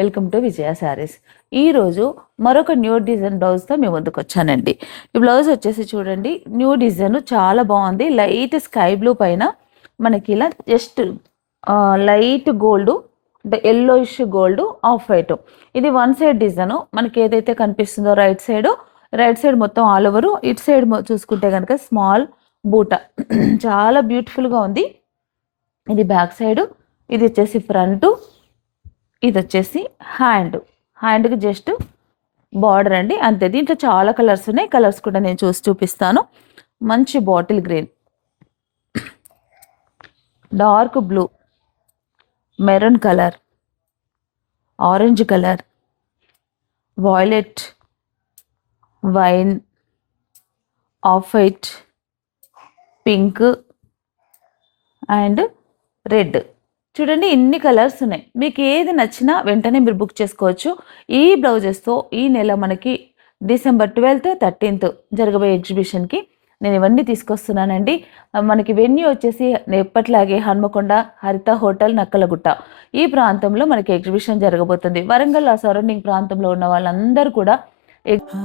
Welcome to విజయ శారీస్. ఈరోజు మరొక new design బ్లౌజ్తో మేము ముందుకు వచ్చానండి. ఈ బ్లౌజ్ వచ్చేసి చూడండి న్యూ డిజైన్ చాలా బాగుంది. లైట్ స్కై బ్లూ పైన మనకి ఇలా just light gold yellowish gold off white. ఇది వన్ సైడ్ డిజైన్. మనకి ఏదైతే కనిపిస్తుందో రైట్ సైడ్ రైట్ సైడ్ మొత్తం ఆల్ ఓవర్. ఇటు సైడ్ చూసుకుంటే కనుక స్మాల్ బూట. చాలా బ్యూటిఫుల్గా ఉంది. ఇది బ్యాక్ సైడ్. ఇది వచ్చేసి ఫ్రంట్. ఇది వచ్చేసి హ్యాండ్. హ్యాండ్కి జస్ట్ బార్డర్ అండి. అంతే దీంట్లో చాలా కలర్స్ ఉన్నాయి. కలర్స్ కూడా నేను చూసి చూపిస్తాను. మంచి bottle green. Dark blue. Maroon colour. Orange colour. Violet. Wine. Off white. Pink. And red. చూడండి ఇన్ని కలర్స్ ఉన్నాయి. మీకు ఏది నచ్చినా వెంటనే మీరు బుక్ చేసుకోవచ్చు. ఈ బ్లౌజెస్తో ఈ నెల మనకి డిసెంబర్ ట్వెల్త్ థర్టీన్త్ జరగబోయే ఎగ్జిబిషన్కి నేను ఇవన్నీ తీసుకొస్తున్నానండి. మనకి వెన్యూ వచ్చేసి ఎప్పట్లాగే హన్మకొండ హరిత హోటల్ నక్కలగుట్ట ఈ ప్రాంతంలో మనకి ఎగ్జిబిషన్ జరగబోతుంది. వరంగల్ ఆ సరౌండింగ్ ప్రాంతంలో ఉన్న వాళ్ళందరూ కూడా ఎగ్-